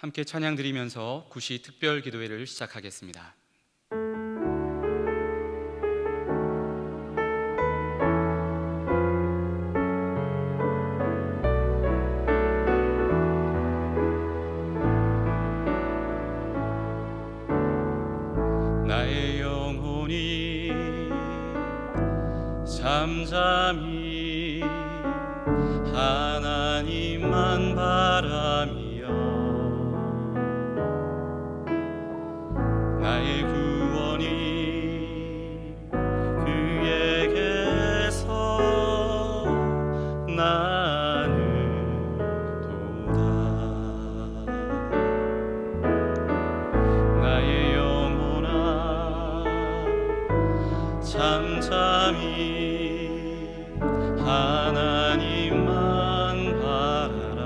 함께 찬양 드리면서 구시 특별 기도회를 시작하겠습니다. 나의 영혼이 잠잠히 하나님만 바라며 나의 구원이 그에게서 나는도다. 나의 영혼아 잠잠히 하나님만 바라라.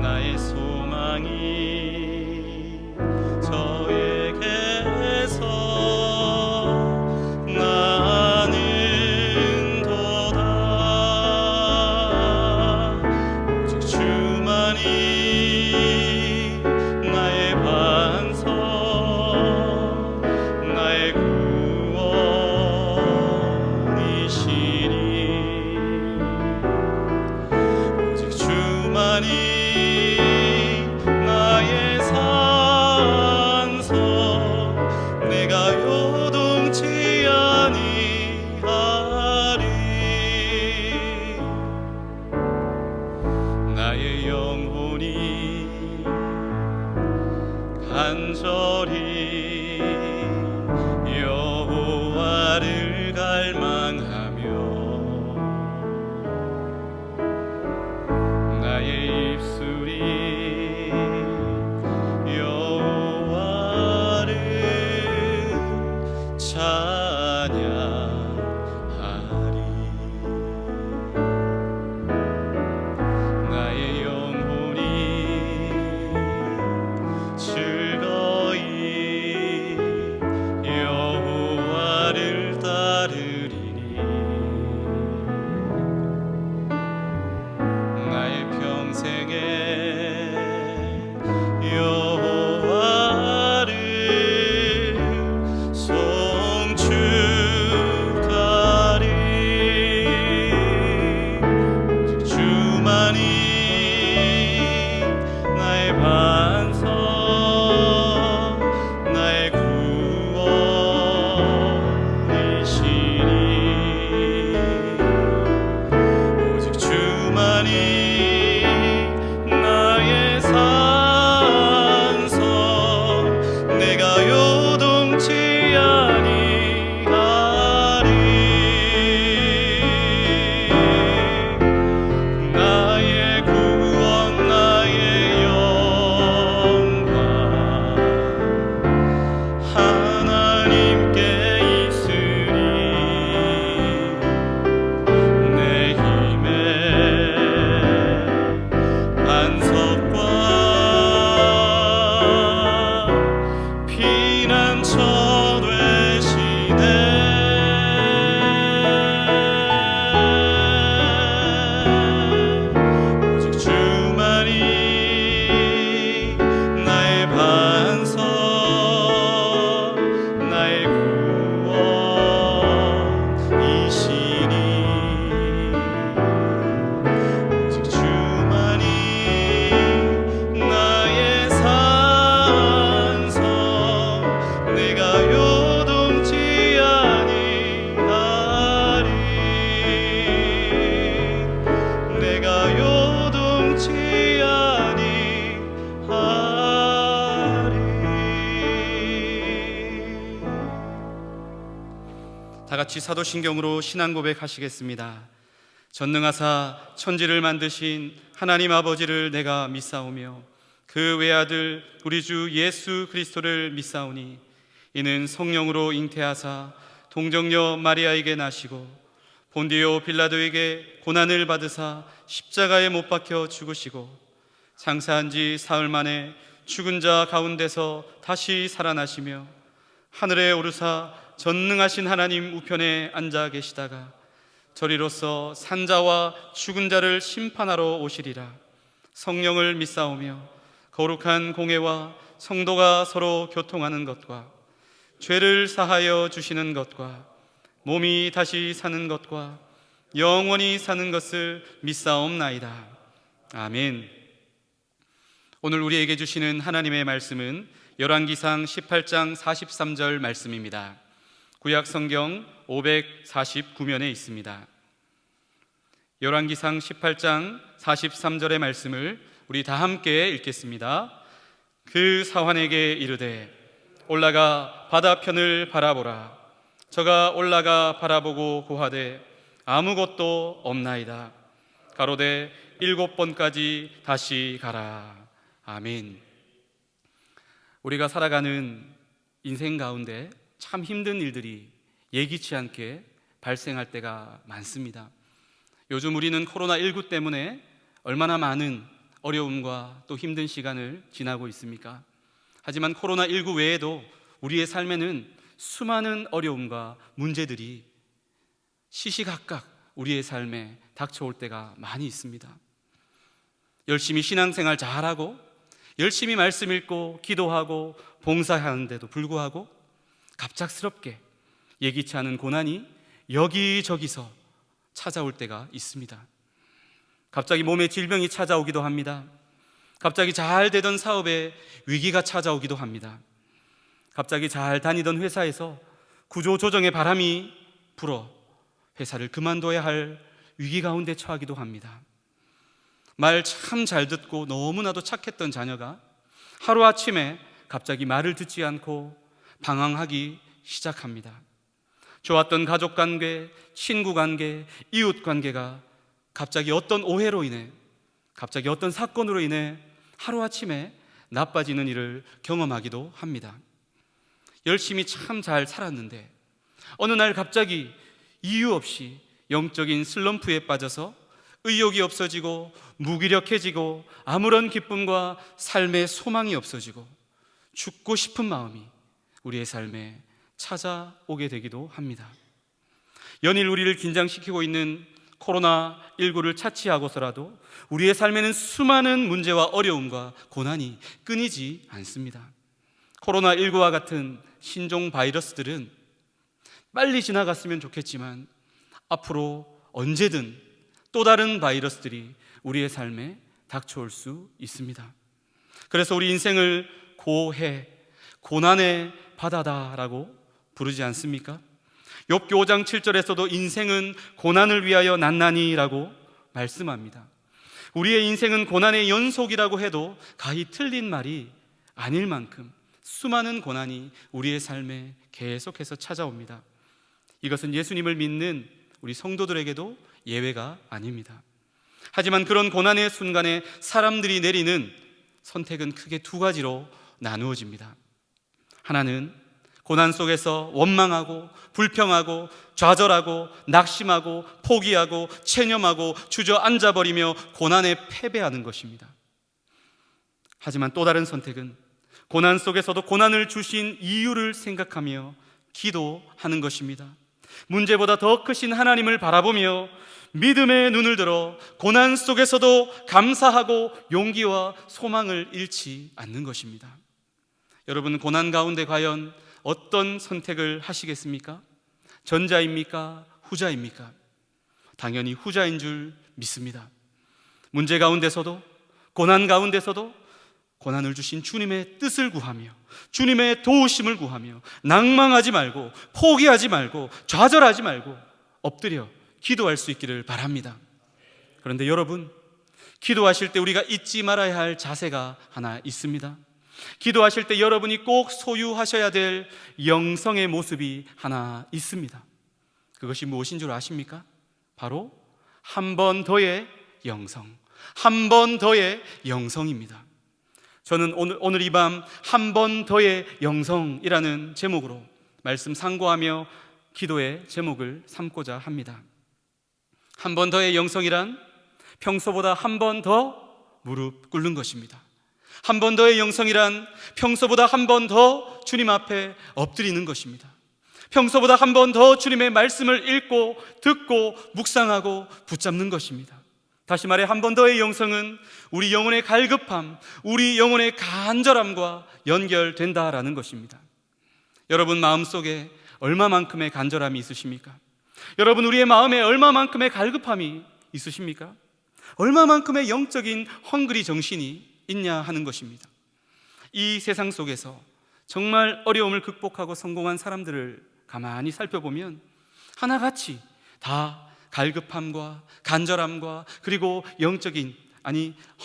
나의 소망이 저에게서 나는도다. 오직 주만이 나의 반석, 나의 구원이시니. 오직 주만이 나의 산소, 내가 요동치 아니하리. 나의 영혼이 간절히 여호와를 갈망하며 나의 입술이 여호와를 찬양하리. 나의 영혼이 즐거이 여호와를 따르리니. 나의 평생에 여호와를 송축하리. 오직 주만이 나의 반석, 나의 구원이시니. 오직 주만이 나의 산성, 내가 요동치 아니하리. 나의 구원, 나의 영광 하나님께 있으니. 내 힘의 반석과 피난처 되시네. 오직 주만이 나의 반석, 나의 구원이시니. 오직 주만이 나의 산성, 내가 요동치 아니하리. 내가 요동치 아니하리. 다 같이 사도신경으로 신앙 고백하시겠습니다. 전능하사 천지를 만드신 하나님 아버지를 내가 믿사오며 그 외아들 우리 주 예수 그리스도를 믿사오니 이는 성령으로 잉태하사 동정녀 마리아에게 나시고 본디오 빌라도에게 고난을 받으사 십자가에 못 박혀 죽으시고 장사한 지 사흘 만에 죽은 자 가운데서 다시 살아나시며 하늘에 오르사 전능하신 하나님 우편에 앉아 계시다가 저리로서 산자와 죽은 자를 심판하러 오시리라. 성령을 믿사오며 거룩한 공회와 성도가 서로 교통하는 것과 죄를 사하여 주시는 것과 몸이 다시 사는 것과 영원히 사는 것을 믿사옵나이다. 아멘. 오늘 우리에게 주시는 하나님의 말씀은 열왕기상 18장 43절 말씀입니다. 구약 성경 549면에 있습니다. 열왕기상 18장 43절의 말씀을 우리 다 함께 읽겠습니다. 그 사환에게 이르되 올라가 바다편을 바라보라. 저가 올라가 바라보고 고하되 아무것도 없나이다. 가로되 7번까지 다시 가라. 아멘. 우리가 살아가는 인생 가운데 참 힘든 일들이 예기치 않게 발생할 때가 많습니다. 요즘 우리는 코로나19 때문에 얼마나 많은 어려움과 또 힘든 시간을 지나고 있습니까? 하지만 코로나19 외에도 우리의 삶에는 수많은 어려움과 문제들이 시시각각 우리의 삶에 닥쳐올 때가 많이 있습니다. 열심히 신앙생활 잘하고 열심히 말씀 읽고 기도하고 봉사하는데도 불구하고 갑작스럽게 예기치 않은 고난이 여기저기서 찾아올 때가 있습니다. 갑자기 몸에 질병이 찾아오기도 합니다. 갑자기 잘 되던 사업에 위기가 찾아오기도 합니다. 갑자기 잘 다니던 회사에서 구조조정의 바람이 불어 회사를 그만둬야 할 위기 가운데 처하기도 합니다. 말 참 잘 듣고 너무나도 착했던 자녀가 하루아침에 갑자기 말을 듣지 않고 방황하기 시작합니다. 좋았던 가족관계, 친구관계, 이웃관계가 갑자기 어떤 오해로 인해, 갑자기 어떤 사건으로 인해 하루아침에 나빠지는 일을 경험하기도 합니다. 열심히 참 잘 살았는데 어느 날 갑자기 이유 없이 영적인 슬럼프에 빠져서 의욕이 없어지고 무기력해지고 아무런 기쁨과 삶의 소망이 없어지고 죽고 싶은 마음이 우리의 삶에 찾아오게 되기도 합니다. 연일 우리를 긴장시키고 있는 코로나19를 차치하고서라도 우리의 삶에는 수많은 문제와 어려움과 고난이 끊이지 않습니다. 코로나19와 같은 신종 바이러스들은 빨리 지나갔으면 좋겠지만 앞으로 언제든 또 다른 바이러스들이 우리의 삶에 닥쳐올 수 있습니다. 그래서 우리 인생을 고해, 고난의 바다다라고 부르지 않습니까? 욥기 5장 7절에서도 인생은 고난을 위하여 난나니라고 말씀합니다. 우리의 인생은 고난의 연속이라고 해도 가히 틀린 말이 아닐 만큼 수많은 고난이 우리의 삶에 계속해서 찾아옵니다. 이것은 예수님을 믿는 우리 성도들에게도 예외가 아닙니다. 하지만 그런 고난의 순간에 사람들이 내리는 선택은 크게 두 가지로 나누어집니다. 하나는 고난 속에서 원망하고 불평하고 좌절하고 낙심하고 포기하고 체념하고 주저앉아버리며 고난에 패배하는 것입니다. 하지만 또 다른 선택은 고난 속에서도 고난을 주신 이유를 생각하며 기도하는 것입니다. 문제보다 더 크신 하나님을 바라보며 믿음의 눈을 들어 고난 속에서도 감사하고 용기와 소망을 잃지 않는 것입니다. 여러분, 고난 가운데 과연 어떤 선택을 하시겠습니까? 전자입니까? 후자입니까? 당연히 후자인 줄 믿습니다. 문제 가운데서도 고난 가운데서도 고난을 주신 주님의 뜻을 구하며 주님의 도우심을 구하며 낭망하지 말고 포기하지 말고 좌절하지 말고 엎드려 기도할 수 있기를 바랍니다. 그런데 여러분, 기도하실 때 우리가 잊지 말아야 할 자세가 하나 있습니다. 기도하실 때 여러분이 꼭 소유하셔야 될 영성의 모습이 하나 있습니다. 그것이 무엇인 줄 아십니까? 바로 한 번 더의 영성, 한 번 더의 영성입니다. 저는 오늘 이 밤 한 번 더의 영성이라는 제목으로 말씀 상고하며 기도의 제목을 삼고자 합니다. 한 번 더의 영성이란 평소보다 한 번 더 무릎 꿇는 것입니다. 한 번 더의 영성이란 평소보다 한 번 더 주님 앞에 엎드리는 것입니다. 평소보다 한 번 더 주님의 말씀을 읽고 듣고 묵상하고 붙잡는 것입니다. 다시 말해 한 번 더의 영성은 우리 영혼의 갈급함, 우리 영혼의 간절함과 연결된다라는 것입니다. 여러분 마음속에 얼마만큼의 간절함이 있으십니까? 여러분 우리의 마음에 얼마만큼의 갈급함이 있으십니까? 얼마만큼의 영적인 헝그리 정신이 있냐 하는 것입니다. 이 세상 속에서 정말 어려움을 극복하고 성공한 사람들을 가만히 살펴보면 하나같이 다 갈급함과 간절함과 그리고 영적인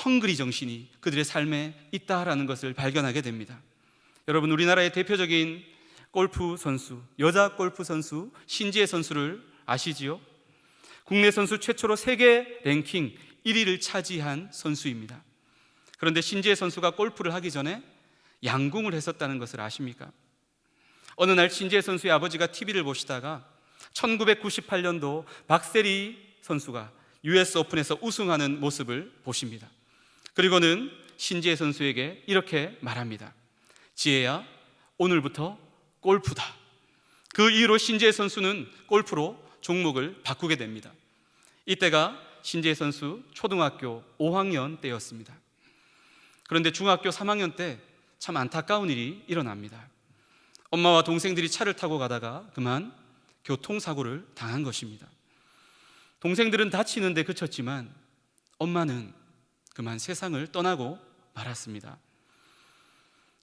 헝그리 정신이 그들의 삶에 있다라는 것을 발견하게 됩니다. 여러분 우리나라의 대표적인 골프 선수, 여자 골프 선수 신지혜 선수를 아시지요? 국내 선수 최초로 세계 랭킹 1위를 차지한 선수입니다. 그런데 신지혜 선수가 골프를 하기 전에 양궁을 했었다는 것을 아십니까? 어느 날 신지혜 선수의 아버지가 TV를 보시다가 1998년도 박세리 선수가 US 오픈에서 우승하는 모습을 보십니다. 그리고는 신지혜 선수에게 이렇게 말합니다. 지혜야, 오늘부터 골프다. 그 이후로 신지혜 선수는 골프로 종목을 바꾸게 됩니다. 이때가 신지혜 선수 초등학교 5학년 때였습니다. 그런데 중학교 3학년 때 참 안타까운 일이 일어납니다. 엄마와 동생들이 차를 타고 가다가 그만 교통사고를 당한 것입니다. 동생들은 다치는데 그쳤지만 엄마는 그만 세상을 떠나고 말았습니다.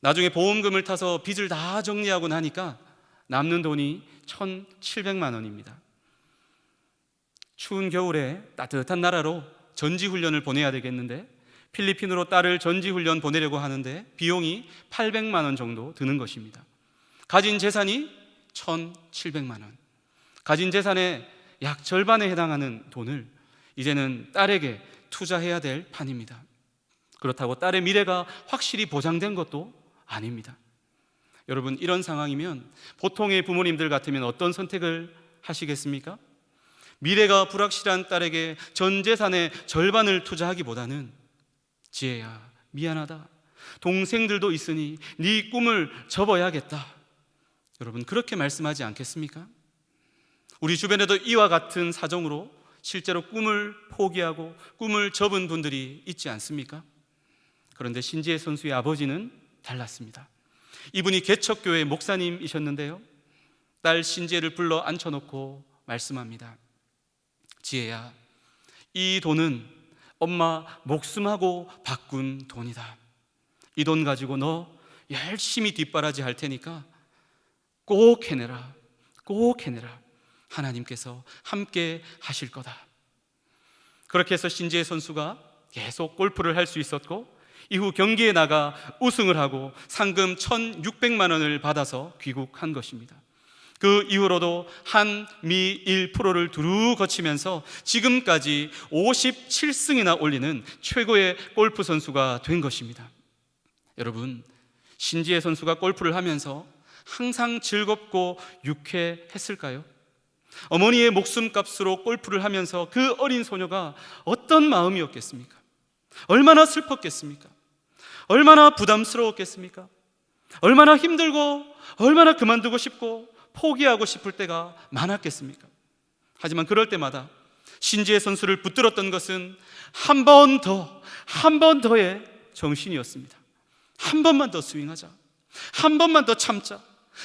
나중에 보험금을 타서 빚을 다 정리하고 나니까 남는 돈이 1,700만 원입니다. 추운 겨울에 따뜻한 나라로 전지훈련을 보내야 되겠는데 필리핀으로 딸을 전지훈련 보내려고 하는데 비용이 800만 원 정도 드는 것입니다. 가진 재산이 1,700만 원. 가진 재산의 약 절반에 해당하는 돈을 이제는 딸에게 투자해야 될 판입니다. 그렇다고 딸의 미래가 확실히 보장된 것도 아닙니다. 여러분 이런 상황이면 보통의 부모님들 같으면 어떤 선택을 하시겠습니까? 미래가 불확실한 딸에게 전 재산의 절반을 투자하기보다는 지혜야 미안하다, 동생들도 있으니 네 꿈을 접어야겠다, 여러분 그렇게 말씀하지 않겠습니까? 우리 주변에도 이와 같은 사정으로 실제로 꿈을 포기하고 꿈을 접은 분들이 있지 않습니까? 그런데 신지혜 선수의 아버지는 달랐습니다. 이분이 개척교회 목사님이셨는데요, 딸 신지혜를 불러 앉혀놓고 말씀합니다. 지혜야, 이 돈은 엄마 목숨하고 바꾼 돈이다. 이 돈 가지고 너 열심히 뒷바라지 할 테니까 꼭 해내라, 꼭 해내라. 하나님께서 함께 하실 거다. 그렇게 해서 신지혜 선수가 계속 골프를 할 수 있었고 이후 경기에 나가 우승을 하고 상금 1,600만 원을 받아서 귀국한 것입니다. 그 이후로도 한미일 프로를 두루 거치면서 지금까지 57승이나 올리는 최고의 골프 선수가 된 것입니다. 여러분, 신지혜 선수가 골프를 하면서 항상 즐겁고 유쾌했을까요? 어머니의 목숨값으로 골프를 하면서 그 어린 소녀가 어떤 마음이었겠습니까? 얼마나 슬펐겠습니까? 얼마나 부담스러웠겠습니까? 얼마나 힘들고 얼마나 그만두고 싶고 포기하고 싶을 때가 많았겠습니까? 하지만 그럴 때마다 신지혜 선수를 붙들었던 것은 한 번 더, 한 번 더의 정신이었습니다. 한 번만 더 스윙하자, 한 번만 더 참자,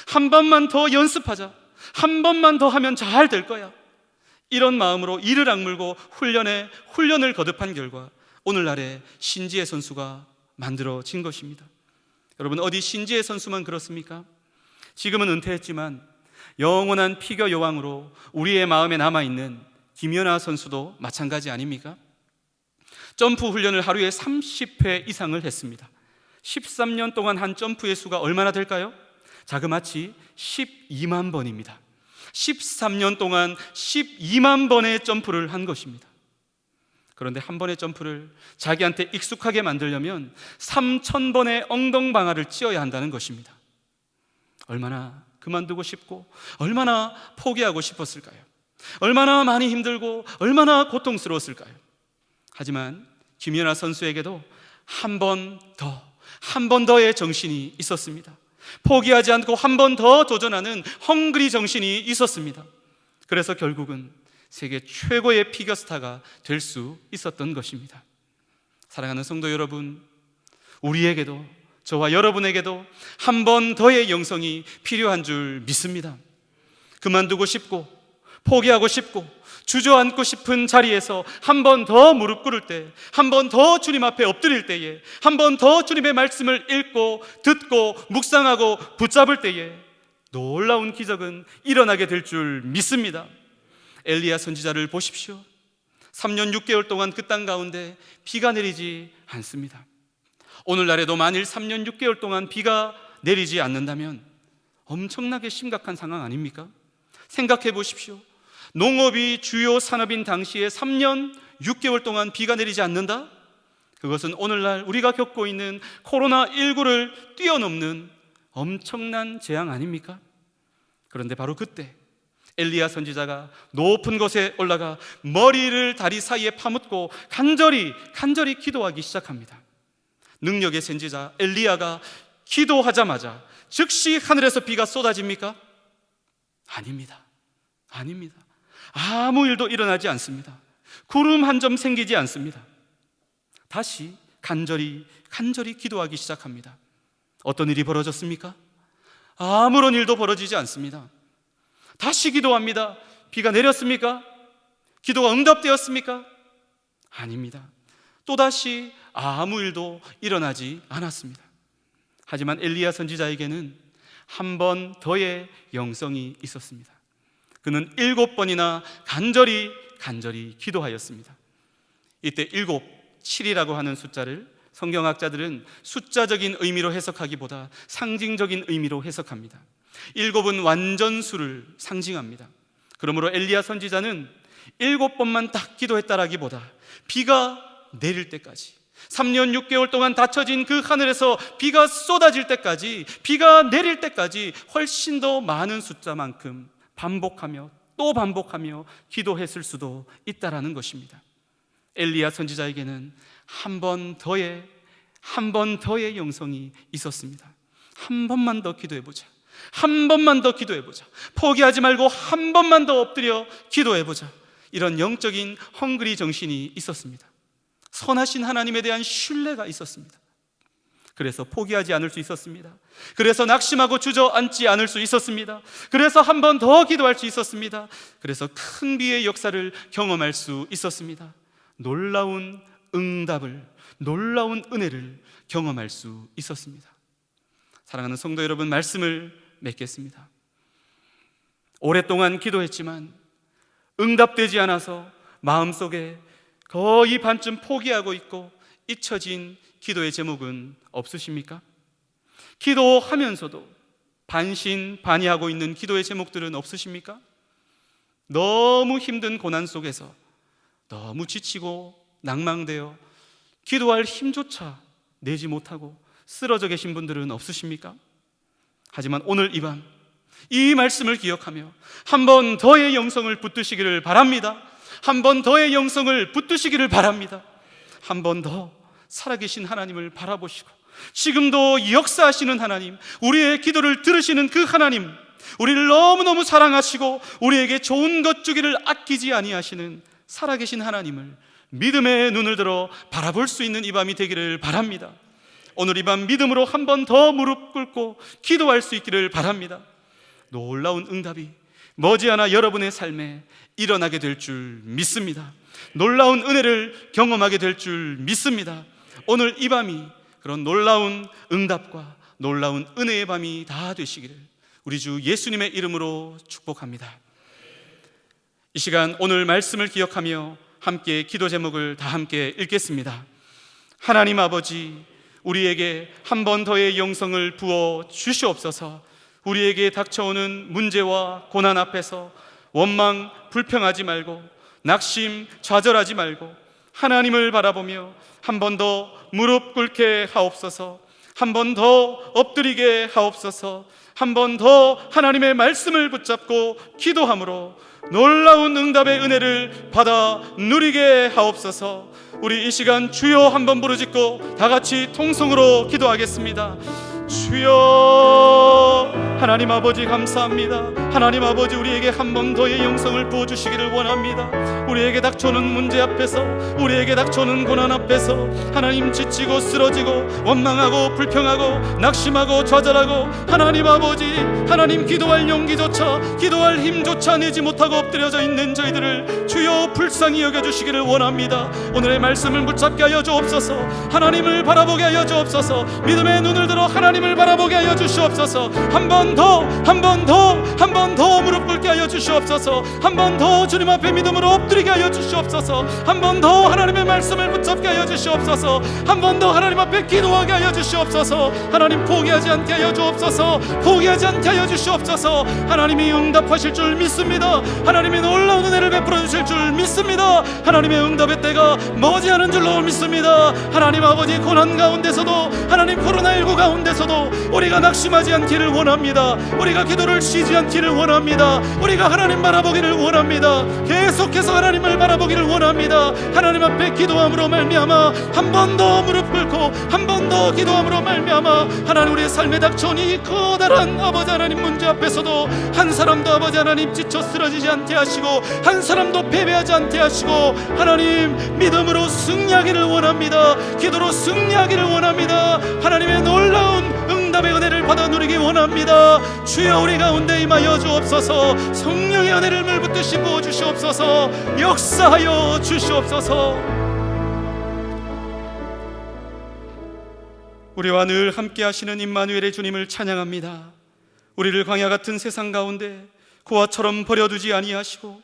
한 번만 더 연습하자, 한 번만 더 하면 잘 될 거야. 이런 마음으로 이를 악물고 훈련을 거듭한 결과 오늘날의 신지혜 선수가 만들어진 것입니다. 여러분, 어디 신지혜 선수만 그렇습니까? 지금은 은퇴했지만 영원한 피겨 여왕으로 우리의 마음에 남아있는 김연아 선수도 마찬가지 아닙니까? 점프 훈련을 하루에 30회 이상을 했습니다. 13년 동안 한 점프의 수가 얼마나 될까요? 자그마치 12만 번입니다. 13년 동안 12만 번의 점프를 한 것입니다. 그런데 한 번의 점프를 자기한테 익숙하게 만들려면 3,000번의 엉덩방아를 찧어야 한다는 것입니다. 얼마나 그만두고 싶고 얼마나 포기하고 싶었을까요? 얼마나 많이 힘들고 얼마나 고통스러웠을까요? 하지만 김연아 선수에게도 한 번 더의 정신이 있었습니다. 포기하지 않고 한 번 더 도전하는 헝그리 정신이 있었습니다. 그래서 결국은 세계 최고의 피겨스타가 될 수 있었던 것입니다. 사랑하는 성도 여러분, 우리에게도, 저와 여러분에게도 한 번 더의 영성이 필요한 줄 믿습니다. 그만두고 싶고 포기하고 싶고 주저앉고 싶은 자리에서 한 번 더 무릎 꿇을 때, 한 번 더 주님 앞에 엎드릴 때에, 한 번 더 주님의 말씀을 읽고 듣고 묵상하고 붙잡을 때에 놀라운 기적은 일어나게 될 줄 믿습니다. 엘리야 선지자를 보십시오. 3년 6개월 동안 그 땅 가운데 비가 내리지 않습니다. 오늘날에도 만일 3년 6개월 동안 비가 내리지 않는다면 엄청나게 심각한 상황 아닙니까? 생각해 보십시오. 농업이 주요 산업인 당시에 3년 6개월 동안 비가 내리지 않는다? 그것은 오늘날 우리가 겪고 있는 코로나19를 뛰어넘는 엄청난 재앙 아닙니까? 그런데 바로 그때 엘리야 선지자가 높은 곳에 올라가 머리를 다리 사이에 파묻고 간절히 기도하기 시작합니다. 능력의 선지자 엘리야가 기도하자마자 즉시 하늘에서 비가 쏟아집니까? 아닙니다. 아무 일도 일어나지 않습니다. 구름 한 점 생기지 않습니다. 다시 간절히 기도하기 시작합니다. 어떤 일이 벌어졌습니까? 아무런 일도 벌어지지 않습니다. 다시 기도합니다. 비가 내렸습니까? 기도가 응답되었습니까? 아닙니다. 또다시 아무 일도 일어나지 않았습니다. 하지만 엘리야 선지자에게는 한 번 더의 영성이 있었습니다. 그는 7번이나 간절히 기도하였습니다. 이때 7이라고 하는 숫자를 성경학자들은 숫자적인 의미로 해석하기보다 상징적인 의미로 해석합니다. 7은 완전수를 상징합니다. 그러므로 엘리야 선지자는 7번만 딱 기도했다라기보다 비가 내릴 때까지, 3년 6개월 동안 닫혀진 그 하늘에서 비가 쏟아질 때까지, 비가 내릴 때까지 훨씬 더 많은 숫자만큼 반복하며 또 반복하며 기도했을 수도 있다라는 것입니다. 엘리야 선지자에게는 한 번 더의 영성이 있었습니다. 한 번만 더 기도해보자. 한 번만 더 기도해보자. 포기하지 말고 한 번만 더 엎드려 기도해보자. 이런 영적인 헝그리 정신이 있었습니다. 선하신 하나님에 대한 신뢰가 있었습니다. 그래서 포기하지 않을 수 있었습니다. 그래서 낙심하고 주저앉지 않을 수 있었습니다. 그래서 한 번 더 기도할 수 있었습니다. 그래서 큰 비의 역사를 경험할 수 있었습니다. 놀라운 응답을, 놀라운 은혜를 경험할 수 있었습니다. 사랑하는 성도 여러분, 말씀을 맺겠습니다. 오랫동안 기도했지만 응답되지 않아서 마음속에 거의 반쯤 포기하고 있고 잊혀진 기도의 제목은 없으십니까? 기도하면서도 반신반의하고 있는 기도의 제목들은 없으십니까? 너무 힘든 고난 속에서 너무 지치고 낭망되어 기도할 힘조차 내지 못하고 쓰러져 계신 분들은 없으십니까? 하지만 오늘 이 밤 이 말씀을 기억하며 한 번 더의 영성을 붙드시기를 바랍니다. 한 번 더의 영성을 붙드시기를 바랍니다. 한 번 더 살아계신 하나님을 바라보시고 지금도 역사하시는 하나님, 우리의 기도를 들으시는 그 하나님, 우리를 너무너무 사랑하시고 우리에게 좋은 것 주기를 아끼지 아니하시는 살아계신 하나님을 믿음의 눈을 들어 바라볼 수 있는 이 밤이 되기를 바랍니다. 오늘 이 밤 믿음으로 한 번 더 무릎 꿇고 기도할 수 있기를 바랍니다. 놀라운 응답이 머지않아 여러분의 삶에 일어나게 될 줄 믿습니다. 놀라운 은혜를 경험하게 될 줄 믿습니다. 오늘 이 밤이 그런 놀라운 응답과 놀라운 은혜의 밤이 다 되시기를 우리 주 예수님의 이름으로 축복합니다. 이 시간 오늘 말씀을 기억하며 함께 기도 제목을 다 함께 읽겠습니다. 하나님 아버지, 우리에게 한 번 더의 영성을 부어 주시옵소서. 우리에게 닥쳐오는 문제와 고난 앞에서 원망, 불평하지 말고 낙심, 좌절하지 말고 하나님을 바라보며 한 번 더 무릎 꿇게 하옵소서. 한 번 더 엎드리게 하옵소서. 한 번 더 하나님의 말씀을 붙잡고 기도함으로 놀라운 응답의 은혜를 받아 누리게 하옵소서. 우리 이 시간 주여 한번 부르짖고 다 같이 통성으로 기도하겠습니다. 주여. 하나님 아버지 감사합니다. 하나님 아버지, 우리에게 한 번 더의 영성을 부어주시기를 원합니다. 우리에게 닥쳐오는 문제 앞에서, 우리에게 닥쳐오는 고난 앞에서 하나님 지치고 쓰러지고 원망하고 불평하고 낙심하고 좌절하고 하나님 아버지, 하나님 기도할 용기조차, 기도할 힘조차 내지 못하고 엎드려져 있는 저희들을 주여 불쌍히 여겨주시기를 원합니다. 오늘의 말씀을 붙잡게 하여 주옵소서. 하나님을 바라보게 하여 주옵소서. 믿음의 눈을 들어 하나님을 바라보게 하여 주시옵소서. 한 번 더 무릎 꿇게 하여 주시옵소서. 한 번 더 주님 앞에 믿음으로 엎드리게 하여 주시옵소서. 한 번 더 하나님의 말씀을 붙잡게 하여 주시옵소서. 한 번 더 하나님 앞에 기도하게 하여 주시옵소서. 하나님 포기하지 않게 하여 주옵소서. 포기하지 않게 하여 주시옵소서. 하나님이 응답하실 줄 믿습니다. 하나님이 놀라운 은혜를 베풀어 주실 줄 믿습니다. 하나님의 응답의 때가 머지않은 줄로 믿습니다. 하나님 아버지, 고난 가운데서도, 하나님 코로나19 가운데서도 우리가 낙심하지 않기를 원합니다. 우리가 기도를 쉬지 않기를 원합니다. 우리가 하나님 바라보기를 원합니다. 계속해서 하나님을 바라보기를 원합니다. 하나님 앞에 기도함으로 말미암아 한 번 더 무릎 꿇고 한 번 더 기도함으로 말미암아 하나님, 우리의 삶에 닥쳐온 이 커다란 아버지 하나님 문제 앞에서도 한 사람도 아버지 하나님 지쳐 쓰러지지 않게 하시고, 한 사람도 패배하지 않게 하시고, 하나님 믿음으로 승리하기를 원합니다. 기도로 승리하기를 원합니다. 하나님의 놀라운 응답의 은혜를 받아 누리기 원합니다. 주여, 우리 가운데 임하여 주옵소서. 성령의 은혜를 물붓듯이 부어 주시옵소서. 역사하여 주시옵소서. 우리와 늘 함께 하시는 임마누엘의 주님을 찬양합니다. 우리를 광야 같은 세상 가운데 고아처럼 버려두지 아니하시고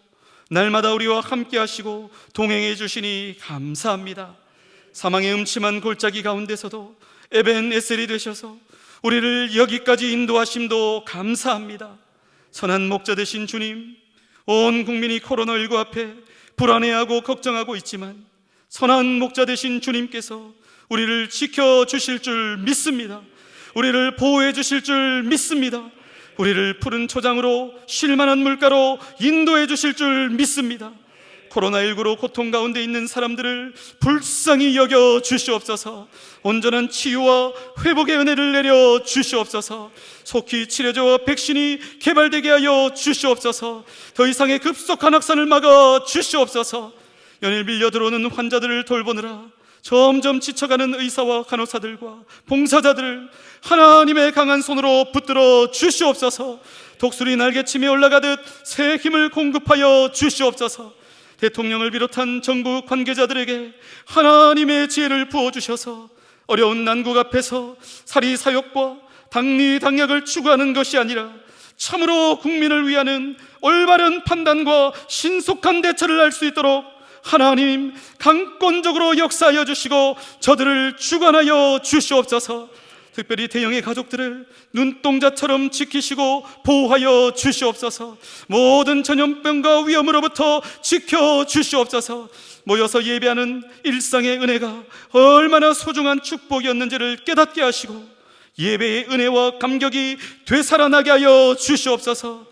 날마다 우리와 함께 하시고 동행해 주시니 감사합니다. 사망의 음침한 골짜기 가운데서도 에벤에셀이 되셔서 우리를 여기까지 인도하심도 감사합니다. 선한 목자 되신 주님, 온 국민이 코로나19 앞에 불안해하고 걱정하고 있지만 선한 목자 되신 주님께서 우리를 지켜주실 줄 믿습니다. 우리를 보호해 주실 줄 믿습니다. 우리를 푸른 초장으로 쉴만한 물가로 인도해 주실 줄 믿습니다. 코로나19로 고통 가운데 있는 사람들을 불쌍히 여겨 주시옵소서. 온전한 치유와 회복의 은혜를 내려 주시옵소서. 속히 치료제와 백신이 개발되게 하여 주시옵소서. 더 이상의 급속한 확산을 막아 주시옵소서. 연일 밀려 들어오는 환자들을 돌보느라 점점 지쳐가는 의사와 간호사들과 봉사자들을 하나님의 강한 손으로 붙들어 주시옵소서. 독수리 날개침에 올라가듯 새 힘을 공급하여 주시옵소서. 대통령을 비롯한 정부 관계자들에게 하나님의 지혜를 부어주셔서 어려운 난국 앞에서 사리사욕과 당리당략을 추구하는 것이 아니라 참으로 국민을 위하는 올바른 판단과 신속한 대처를 할 수 있도록 하나님 강권적으로 역사하여 주시고 저들을 주관하여 주시옵소서. 특별히 대형의 가족들을 눈동자처럼 지키시고 보호하여 주시옵소서. 모든 전염병과 위험으로부터 지켜주시옵소서. 모여서 예배하는 일상의 은혜가 얼마나 소중한 축복이었는지를 깨닫게 하시고 예배의 은혜와 감격이 되살아나게 하여 주시옵소서.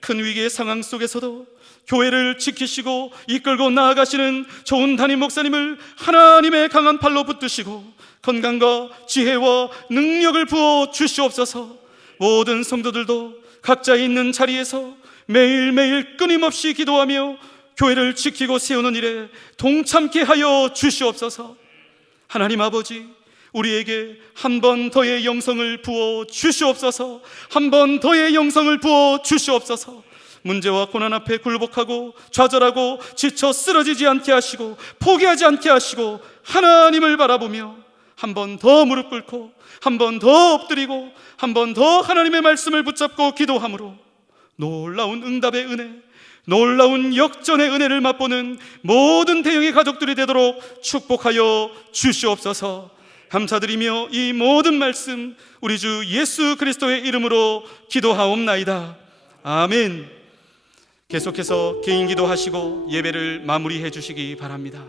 큰 위기의 상황 속에서도 교회를 지키시고 이끌고 나아가시는 좋은 담임 목사님을 하나님의 강한 팔로 붙드시고 건강과 지혜와 능력을 부어 주시옵소서. 모든 성도들도 각자 있는 자리에서 매일매일 끊임없이 기도하며 교회를 지키고 세우는 일에 동참케 하여 주시옵소서. 하나님 아버지, 우리에게 한 번 더의 영성을 부어 주시옵소서. 한 번 더의 영성을 부어 주시옵소서. 문제와 고난 앞에 굴복하고 좌절하고 지쳐 쓰러지지 않게 하시고 포기하지 않게 하시고 하나님을 바라보며 한 번 더 무릎 꿇고 한 번 더 엎드리고 한 번 더 하나님의 말씀을 붙잡고 기도함으로 놀라운 응답의 은혜, 놀라운 역전의 은혜를 맛보는 모든 대형의 가족들이 되도록 축복하여 주시옵소서. 감사드리며 이 모든 말씀 우리 주 예수 그리스도의 이름으로 기도하옵나이다. 아멘. 계속해서 개인 기도하시고 예배를 마무리해 주시기 바랍니다.